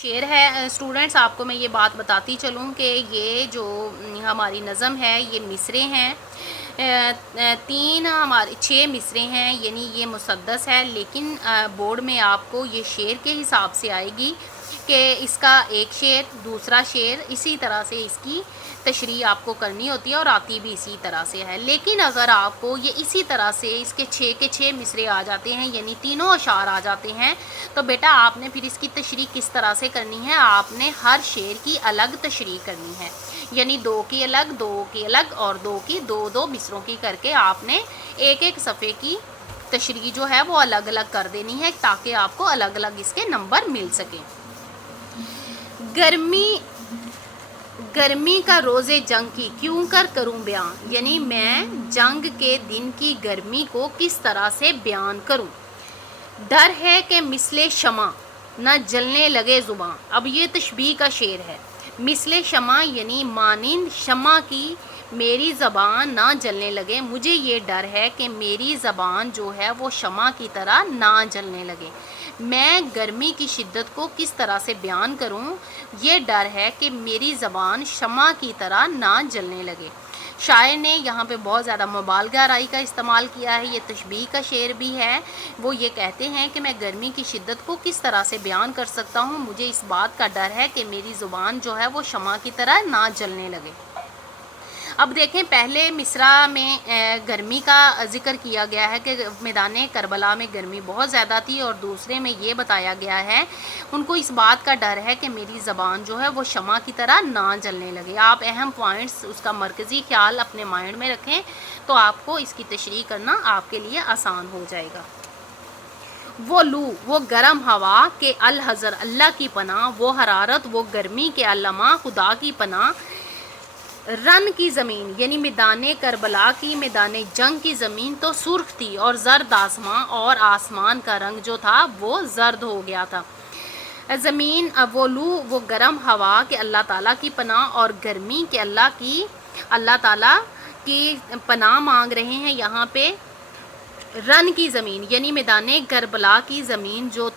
शेर है स्टूडेंट्स, आपको मैं ये बात बताती चलूँ कि ये जो हमारी नज़म है ये मिसरे हैं, तीन हमारे 6 मिसरे हैं, यानी ये मुसद्दस है। लेकिन बोर्ड में आपको ये शेर के हिसाब से आएगी कि इसका एक शेर, दूसरा शेर, इसी तरह से इसकी तशरीह आपको करनी होती है और आती भी इसी तरह से है। लेकिन अगर आपको ये इसी तरह से इसके 6 के 6 मिसरे आ जाते हैं, यानी तीनों अशार आ जाते हैं, तो बेटा आपने फिर इसकी तशरीह किस तरह से करनी है, आपने हर शेर की अलग तशरीह करनी है, यानी 2 की अलग, 2 की अलग और 2 की 2 मिसरों की करके आपने एक एक सफ़े की तशरीह जो है वो अलग अलग कर देनी है, ताकि आपको अलग अलग इसके नंबर मिल सकें। गर्मी का रोज़े जंग की क्यों कर करूं बयान, यानी मैं जंग के दिन की गर्मी को किस तरह से बयान करूं। डर है कि मिसले शमा न जलने लगे ज़ुबान। अब ये तशबीह का शेर है। मिसले शमा यानी मानिंद शमा की मेरी ज़बान ना जलने लगे, मुझे ये डर है कि मेरी ज़बान जो है वो शमा की तरह ना जलने लगे। मैं गर्मी की शिद्दत को किस तरह से बयान करूं, ये डर है कि मेरी ज़बान शमा की तरह ना जलने लगे। शायर ने यहाँ पे बहुत ज़्यादा मुबालगा आराई का इस्तेमाल किया है, ये तशबीह का शेर भी है। वो ये कहते हैं कि मैं गर्मी की शिद्दत को किस तरह से बयान कर सकता हूँ, मुझे इस बात का डर है कि मेरी ज़ुबान जो है वो शमा की तरह ना जलने लगे। अब देखें, पहले मिसरा में गर्मी का ज़िक्र किया गया है कि मैदान करबला में गर्मी बहुत ज़्यादा थी, और दूसरे में ये बताया गया है उनको इस बात का डर है कि मेरी ज़बान जो है वो शमा की तरह ना जलने लगे। आप अहम पॉइंट्स, उसका मरकज़ी ख्याल अपने माइंड में रखें तो आपको इसकी तशरीह करना आपके लिए आसान हो जाएगा। वो लू वो गरम हवा के अल हज़र अल्लाह की पनाह, वो हरारत वो गर्मी के अल्लमा खुदा की पनाह। रन की ज़मीन यानी मैदान करबला की, मैदान जंग की ज़मीन तो सुर्ख थी और जर्द आसमां, और आसमान का रंग जो था वो जर्द हो गया था। ज़मीन वो लू वो गरम हवा के अल्लाह ताला की पनाह, और गर्मी के अल्लाह ताला की पनाह मांग रहे हैं यहाँ पे। रन की ज़मीन यानी मैदान करबला की ज़मीन जो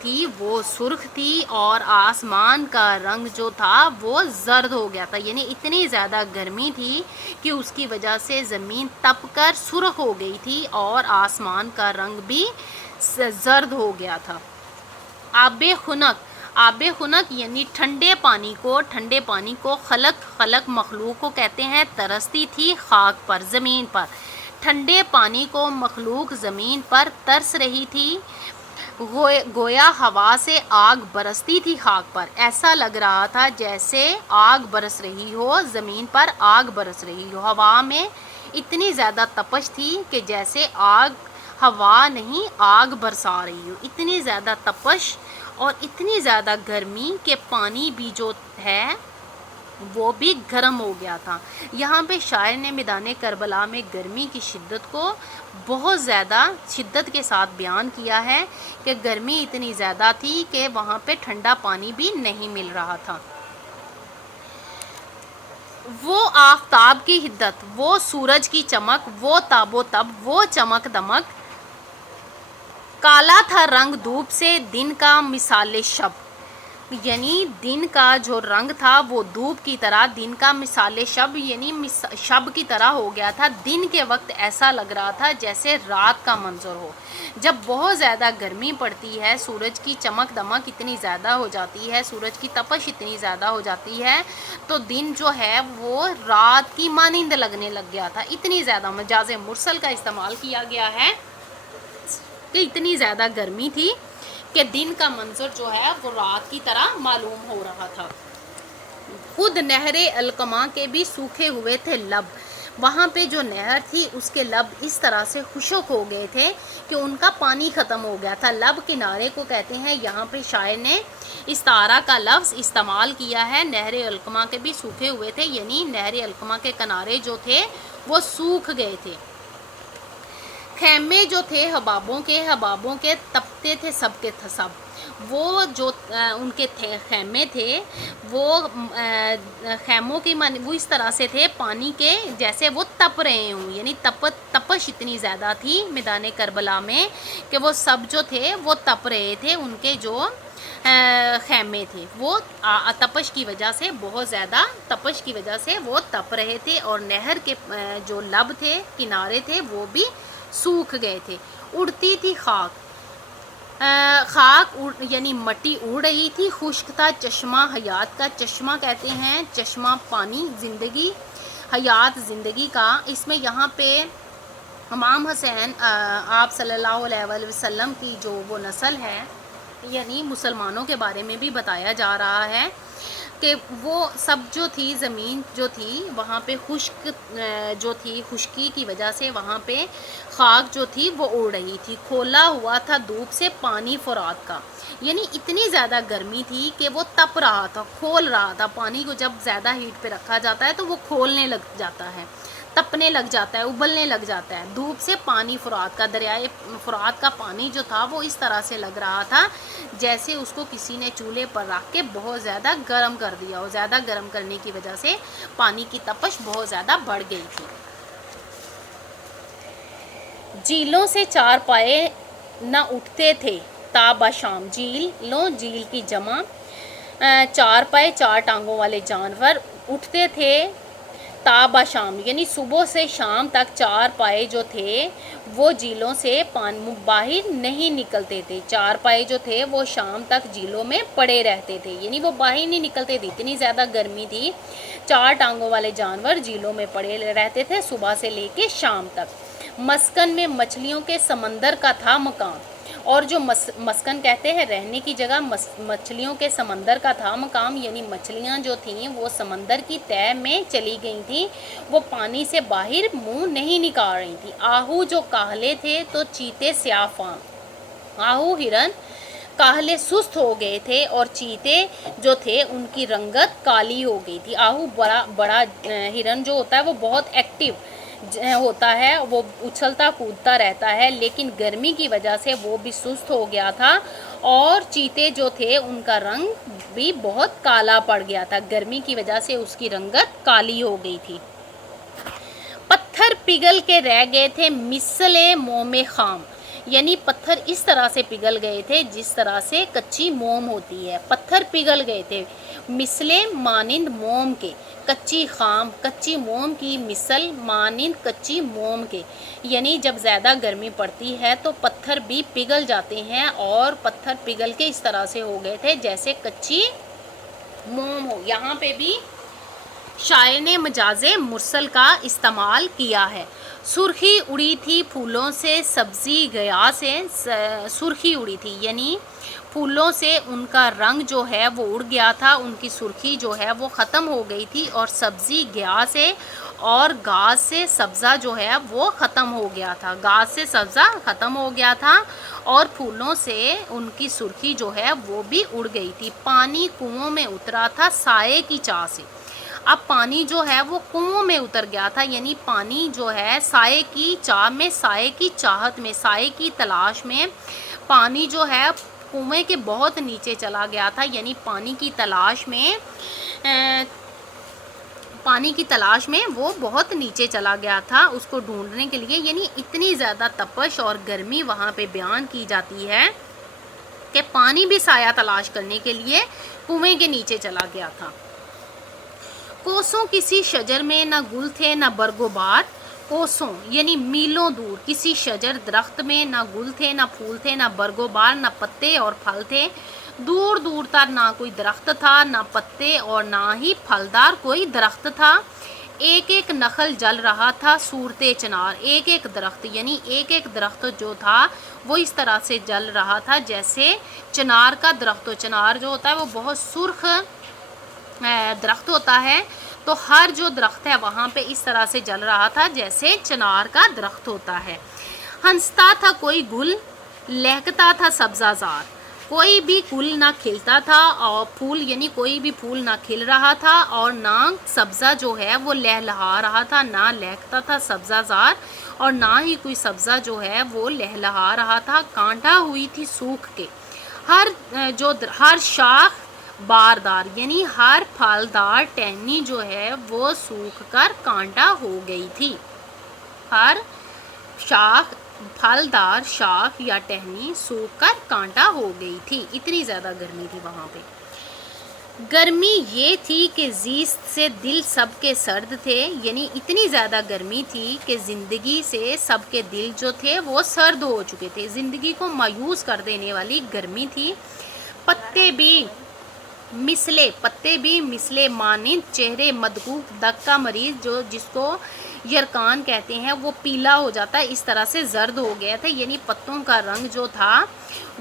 थी वो सुर्ख थी, और आसमान का रंग जो था वो जर्द हो गया था, यानी इतनी ज़्यादा गर्मी थी कि उसकी वजह से ज़मीन तप कर सुर्ख हो गई थी और आसमान का रंग भी जर्द हो गया था। आबे खुनक यानी ठंडे पानी को खलक मखलूक को कहते हैं, तरसती थी खाक पर, ज़मीन पर। ठंडे पानी को मखलूक ज़मीन पर तरस रही थी, गोया हवा से आग बरसती थी खाक पर। ऐसा लग रहा था जैसे आग बरस रही हो, ज़मीन पर आग बरस रही हो। हवा में इतनी ज़्यादा तपश थी कि जैसे हवा नहीं आग बरसा रही हो। इतनी ज़्यादा तपश और इतनी ज़्यादा गर्मी के पानी भी जो है वो भी गर्म हो गया था। यहाँ पे शायर ने मैदान करबला में गर्मी की शिद्दत को बहुत ज़्यादा शिद्दत के साथ बयान किया है कि गर्मी इतनी ज़्यादा थी कि वहाँ पे ठंडा पानी भी नहीं मिल रहा था। वो आफताब की हिद्दत, वो सूरज की चमक, वो ताबो तब, वो चमक दमक, काला था रंग धूप से दिन का मिसाले शब, यानी दिन का जो रंग था वो धूप की तरह, दिन का मिसाले शब यानी शब की तरह हो गया था। दिन के वक्त ऐसा लग रहा था जैसे रात का मंजर हो। जब बहुत ज़्यादा गर्मी पड़ती है, सूरज की चमक दमक इतनी ज़्यादा हो जाती है, सूरज की तपश इतनी ज़्यादा हो जाती है, तो दिन जो है वो रात की मानिंद लगने लग गया था। इतनी ज़्यादा मजाज मुरसल का इस्तेमाल किया गया है कि इतनी ज़्यादा गर्मी थी कि दिन का मंजर जो है वो रात की तरह मालूम हो रहा था। खुद नहरे अलकमा के भी सूखे हुए थे लब, वहाँ पे जो नहर थी उसके लब इस तरह से खुशक हो गए थे कि उनका पानी ख़त्म हो गया था। लब किनारे को कहते हैं। यहाँ पे शायर ने इस्तारा का लफ्ज़ इस्तेमाल किया है। नहरे अलकमा के भी सूखे हुए थे, यानी नहरे अलकमा के किनारे जो थे वो सूख गए थे। खैमे जो थे हबाबों के तपते थे सबके सब, वो जो उनके खैमे थे वो खैमों की मन वो इस तरह से थे पानी के जैसे वो तप रहे हों, यानी तपश इतनी ज़्यादा थी मैदान करबला में कि वो सब जो थे वो तप रहे थे। उनके जो خیمے تھے، وہ تپش کی وجہ سے، بہت زیادہ تپش کی وجہ سے وہ تپ رہے تھے، اور نہر کے جو لب تھے، کنارے تھے، وہ بھی سوکھ گئے تھے۔ اڑتی تھی خاک، یعنی مٹی اڑ رہی تھی، خشک تھا چشمہ حیات کا۔ چشمہ کہتے ہیں چشمہ پانی، زندگی، حیات زندگی کا۔ اس میں یہاں پہ امام حسین آپ صلی اللہ علیہ وآلہ وسلم کی جو وہ نسل ہے، یعنی مسلمانوں کے بارے میں بھی بتایا جا رہا ہے کہ وہ سب جو تھی، زمین جو تھی وہاں پہ خشک جو تھی، خشکی کی وجہ سے وہاں پہ خاک جو تھی وہ اڑ رہی تھی۔ کھولا ہوا تھا دھوپ سے پانی فرات کا، یعنی اتنی زیادہ گرمی تھی کہ وہ تپ رہا تھا، کھول رہا تھا۔ پانی کو جب زیادہ ہیٹ پہ رکھا جاتا ہے تو وہ کھولنے لگ جاتا ہے، تپنے لگ جاتا ہے، ابلنے لگ جاتا ہے۔ دھوپ سے پانی فرات کا، دریائے فرات کا پانی جو تھا وہ اس طرح سے لگ رہا تھا جیسے اس کو کسی نے چولہے پر رکھ کے بہت زیادہ گرم کر دیا، اور زیادہ گرم کرنے کی وجہ سے پانی کی تپش بہت زیادہ بڑھ گئی تھی۔ جھیلوں سے چار پائے نہ اٹھتے تھے تا بشام، جھیل کی جمع، چار پائے چار ٹانگوں والے جانور اٹھتے تھے تا بشام، یعنی صبح سے شام تک چار پائے جو تھے وہ جھیلوں سے باہر نہیں نکلتے تھے۔ چار پائے جو تھے وہ شام تک جھیلوں میں پڑے رہتے تھے، یعنی وہ باہر نہیں نکلتے تھے، اتنی زیادہ گرمی تھی۔ چار ٹانگوں والے جانور جھیلوں میں پڑے رہتے تھے صبح سے لے کے شام تک۔ مسکن میں مچھلیوں کے سمندر کا تھا مقام، اور جو مسکن کہتے ہیں رہنے کی جگہ، مچھلیوں کے سمندر کا تھا مقام، یعنی مچھلیاں جو تھیں وہ سمندر کی تہہ میں چلی گئی تھیں، وہ پانی سے باہر منہ نہیں نکال رہی تھی۔ آہو جو کاہلے تھے تو چیتے سیاہ فام، آہو ہرن کاہلے سست ہو گئے تھے، اور چیتے جو تھے ان کی رنگت کالی ہو گئی تھی۔ آہو بڑا ہرن جو ہوتا ہے وہ بہت ایکٹیو ہوتا ہے، وہ اچھلتا کودتا رہتا ہے، لیکن گرمی کی وجہ سے وہ بھی سست ہو گیا تھا، اور چیتے جو تھے ان کا رنگ بھی بہت کالا پڑ گیا تھا، گرمی کی وجہ سے اس کی رنگت کالی ہو گئی تھی۔ پتھر پگھل کے رہ گئے تھے مثل موم خام، یعنی پتھر اس طرح سے پگھل گئے تھے جس طرح سے کچی موم ہوتی ہے، پتھر پگھل گئے تھے مثل مانند موم کے، کچی خام، کچی موم کی مثل مانند کچی موم کے، یعنی جب زیادہ گرمی پڑتی ہے تو پتھر بھی پگھل جاتے ہیں، اور پتھر پگھل کے اس طرح سے ہو گئے تھے جیسے کچی موم ہو۔ یہاں پہ بھی شاعر نے مجاز مرسل کا استعمال کیا ہے۔ سرخی اڑی تھی پھولوں سے سبزی گیا سے، سرخی اڑی تھی یعنی پھولوں سے ان کا رنگ جو ہے وہ اڑ گیا تھا، ان کی سرخی جو ہے وہ ختم ہو گئی تھی، اور سبزی گیا سے، اور گھاس سے سبزہ جو ہے وہ ختم ہو گیا تھا، گھاس سے سبزہ ختم ہو گیا تھا، اور پھولوں سے ان کی سرخی جو ہے وہ بھی اڑ گئی تھی۔ پانی کنووں میں اترا تھا سائے کی چاہ سے، اب پانی جو ہے وہ کنووں میں اتر گیا تھا، یعنی پانی جو ہے سائے کی چاہ میں، سائے کی چاہت میں، سائے کی تلاش میں پانی جو ہے کنویں کے بہت نیچے چلا گیا تھا، یعنی پانی کی تلاش میں وہ بہت نیچے چلا گیا تھا اس کو ڈھونڈنے کے لیے، یعنی اتنی زیادہ تپش اور گرمی وہاں پہ بیان کی جاتی ہے کہ پانی بھی سایہ تلاش کرنے کے لیے کنویں کے نیچے چلا گیا تھا۔ کوسوں کسی شجر میں نہ گل تھے نہ برگ و بار، کوسوں یعنی میلوں دور، کسی شجر درخت میں نہ گل تھے نہ پھول تھے نہ برگ و بار، نہ پتے اور پھل تھے، دور دور تک نہ کوئی درخت تھا، نہ پتے اور نہ ہی پھلدار کوئی درخت تھا۔ ایک ایک نخل جل رہا تھا صورت چنار، ایک ایک درخت یعنی ایک ایک درخت جو تھا وہ اس طرح سے جل رہا تھا جیسے چنار کا درخت، چنار جو ہوتا ہے وہ بہت سرخ درخت ہوتا ہے، تو ہر جو درخت ہے وہاں پہ اس طرح سے جل رہا تھا جیسے چنار کا درخت ہوتا ہے۔ ہنستا تھا کوئی گل، لہکتا تھا سبزہ زار، کوئی بھی گل نہ کھلتا تھا، اور پھول یعنی کوئی بھی پھول نہ کھل رہا تھا، اور نہ سبزہ جو ہے وہ لہلہا رہا تھا، نہ لہکتا تھا سبزہ زار، اور نہ ہی کوئی سبزہ جو ہے وہ لہلہا رہا تھا۔ کانٹا ہوئی تھی سوکھ کے ہر شاخ باردار، یعنی ہر پھلدار ٹہنی جو ہے وہ سوکھ کر کانٹا ہو گئی تھی، ہر شاخ फलदार शाख या टहनी सूख कर कांटा हो गई थी। इतनी ज़्यादा गर्मी थी वहाँ पे। गर्मी ये थी कि ज़ीस्त से दिल सबके सर्द थे, यानी इतनी ज़्यादा गर्मी थी कि ज़िंदगी से सबके दिल जो थे वो सर्द हो चुके थे। ज़िंदगी को मायूस कर देने वाली गर्मी थी। पत्ते भी मिसले मानिंद चेहरे मदकूक दग का मरीज जो जिसको यरकान कहते हैं वो पीला हो जाता है, इस तरह से जर्द हो गया था, यानी पत्तों का रंग जो था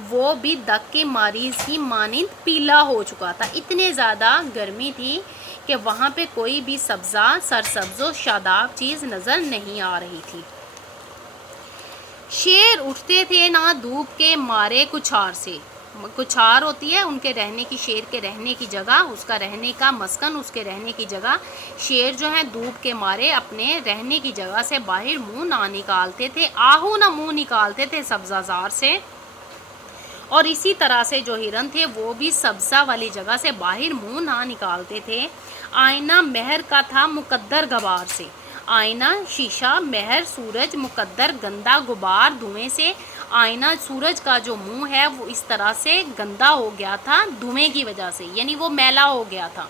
वो भी दग के मरीज की मानिंद पीला हो चुका था। इतने ज़्यादा गर्मी थी कि वहाँ पे कोई भी सब्ज़ा सरसब्ज़ो शादाब चीज़ नज़र नहीं आ रही थी। शेर उठते थे ना धूप के मारे कुछार से। कुछार होती है उनके रहने की, शेर के रहने की जगह, उसका रहने का मस्कन, उसके रहने की जगह। शेर जो है धूप के मारे अपने रहने की जगह से बाहर मुंह ना निकालते थे, आहू ना मुंह निकालते थे सब्ज़ाजार से। और इसी तरह से जो हिरन थे वो भी सब्ज़ा वाली जगह से बाहर मुंह ना निकालते थे। आईना महर का था मुकद्दर गबार से। आईना शीशा, महर सूरज, मुकद्दर गंदा गुबार धुएं से। आईना सूरज का जो मुंह है वो इस तरह से गंदा हो गया था धुएं की वजह से, यानी वो मैला हो गया था।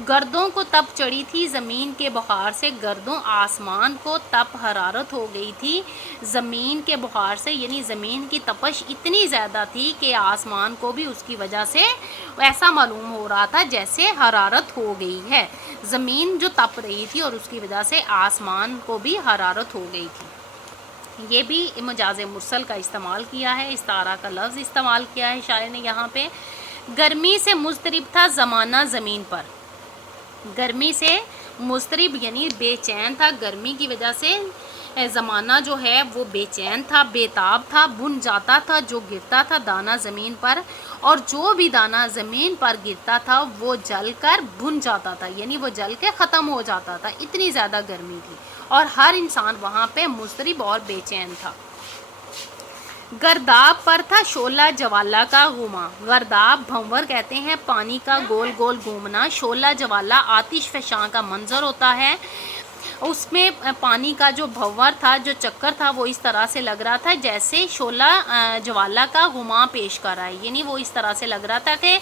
गर्दों को तप चढ़ी थी ज़मीन के बुखार से। गर्दों आसमान को तप हरारत हो गई थी ज़मीन के बुखार से, यानी ज़मीन की तपश इतनी ज़्यादा थी कि आसमान को भी उसकी वजह से ऐसा मालूम हो रहा था जैसे हरारत हो गई है। ज़मीन जो तप रही थी और उसकी वजह से आसमान को भी हरारत हो गई थी। ये भी मजाज मुरसल का इस्तेमाल किया है, इस्तारा का लफ्ज़ इस्तेमाल किया है शायर ने यहाँ पे। गर्मी से मुस्तरिब था ज़माना ज़मीन पर। गर्मी से मुस्तरिब यानी बेचैन था, गर्मी की वजह से ज़माना जो है वो बेचैन था, बेताब था। बुन जाता था जो गिरता था दाना ज़मीन पर, और जो भी दाना ज़मीन पर गिरता था वो जल कर भुन जाता था, यानी वो जल के ख़त्म हो जाता था। इतनी ज़्यादा गर्मी थी और हर इंसान वहाँ पे मुस्तरिब और बेचैन था। गर्दाब पर था शोला जवाला का घुमा। गर्दाब भंवर कहते हैं पानी का गोल गोल घूमना। शोला जवाला आतिश फशां का मंजर होता है। उसमें पानी का जो भंवर था, जो चक्कर था, वो इस तरह से लग रहा था जैसे शोला ज्वाला का घुमा पेश कर रहा है, यानी वो इस तरह से लग रहा था कि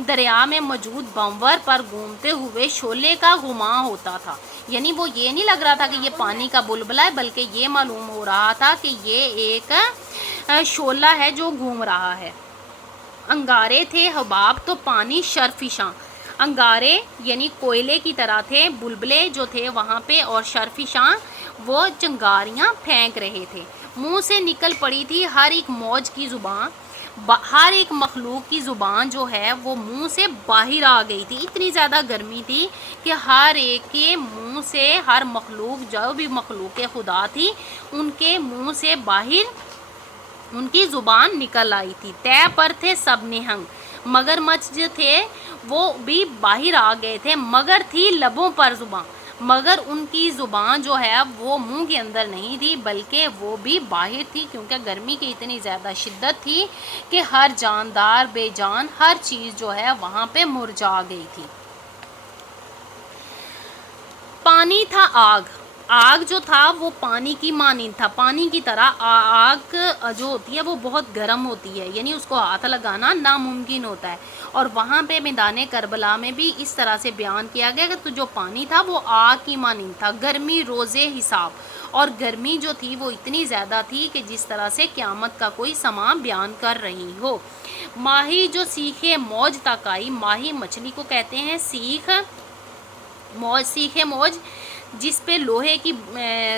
दरिया में मौजूद भंवर पर घूमते हुए शोले का घुमा होता था। यानी वो ये नहीं लग रहा था कि ये पानी का बुलबुला है, बल्कि ये मालूम हो रहा था कि ये एक शोला है जो घूम रहा है। अंगारे थे हबाब तो पानी शर्फिशां। अंगारे यानी कोयले की तरह थे बुलबुले जो थे वहाँ पे, और शर्फिशां वो चिंगारियाँ फेंक रहे थे। मुंह से निकल पड़ी थी हर एक मौज की ज़ुबान। हर एक मखलूक की ज़ुबान जो है वो मुंह से बाहर आ गई थी। इतनी ज़्यादा गर्मी थी कि हर एक के मुंह से, हर मखलूक जो भी मखलूक खुदा थी उनके मुंह से बाहर उनकी ज़ुबान निकल आई थी। तय पर थे सब निहंग। मगरमच्छ जो थे वो भी बाहर आ गए थे। मगर थी लबों पर ज़ुबान, मगर उनकी ज़ुबान जो है वो मुंह के अंदर नहीं थी बल्कि वो भी बाहर थी, क्योंकि गर्मी की इतनी ज़्यादा शिद्दत थी कि हर जानदार बेजान हर चीज़ जो है वहाँ पे मुरझा गई थी। पानी था आग। आग जो था वो पानी की मानिंद था, पानी की तरह। आग जो होती है वो बहुत गर्म होती है, यानी उसको हाथ लगाना नामुमकिन होता है। और वहाँ पे मैदान करबला में भी इस तरह से बयान किया गया कि तो जो पानी था वो आग की मानिंद था। गर्मी रोज़े हिसाब, और गर्मी जो थी वो इतनी ज़्यादा थी कि जिस तरह से क़यामत का कोई समा बयान कर रही हो। माही जो सीखे मौज तक आई। माही मछली को कहते हैं। सीखे मौज जिस पे लोहे की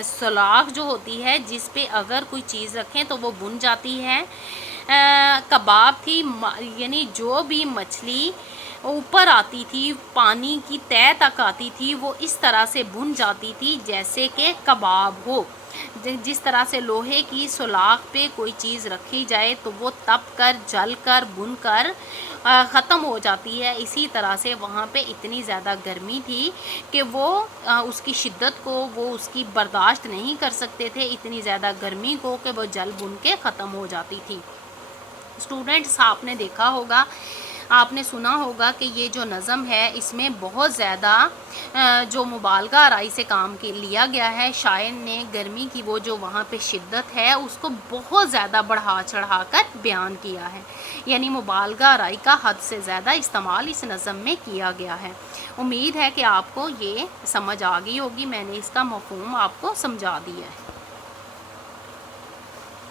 सलाख जो होती है, जिस पे अगर कोई चीज़ रखें तो वो बुन जाती है। कबाब थी, यानी जो भी मछली ऊपर आती थी पानी की तह तक आती थी वो इस तरह से भुन जाती थी जैसे कि कबाब हो। जिस तरह से लोहे की सुलाख पे कोई चीज़ रखी जाए तो वो तप कर, जल कर, भुन कर ख़त्म हो जाती है, इसी तरह से वहाँ पे इतनी ज़्यादा गर्मी थी कि वो उसकी शिद्दत को वो उसकी बर्दाश्त नहीं कर सकते थे, इतनी ज़्यादा गर्मी को कि वो जल भुन के ख़त्म हो जाती थी। स्टूडेंट्स, आपने देखा होगा آپ نے سنا ہوگا کہ یہ جو نظم ہے اس میں بہت زیادہ جو مبالغہ آرائی سے کام لیا گیا ہے. شاعر نے گرمی کی وہ جو وہاں پہ شدت ہے اس کو بہت زیادہ بڑھا چڑھا کر بیان کیا ہے. یعنی مبالغہ آرائی کا حد سے زیادہ استعمال اس نظم میں کیا گیا ہے. امید ہے کہ آپ کو یہ سمجھ آ گئی ہوگی. میں نے اس کا مفہوم آپ کو سمجھا دیا ہے.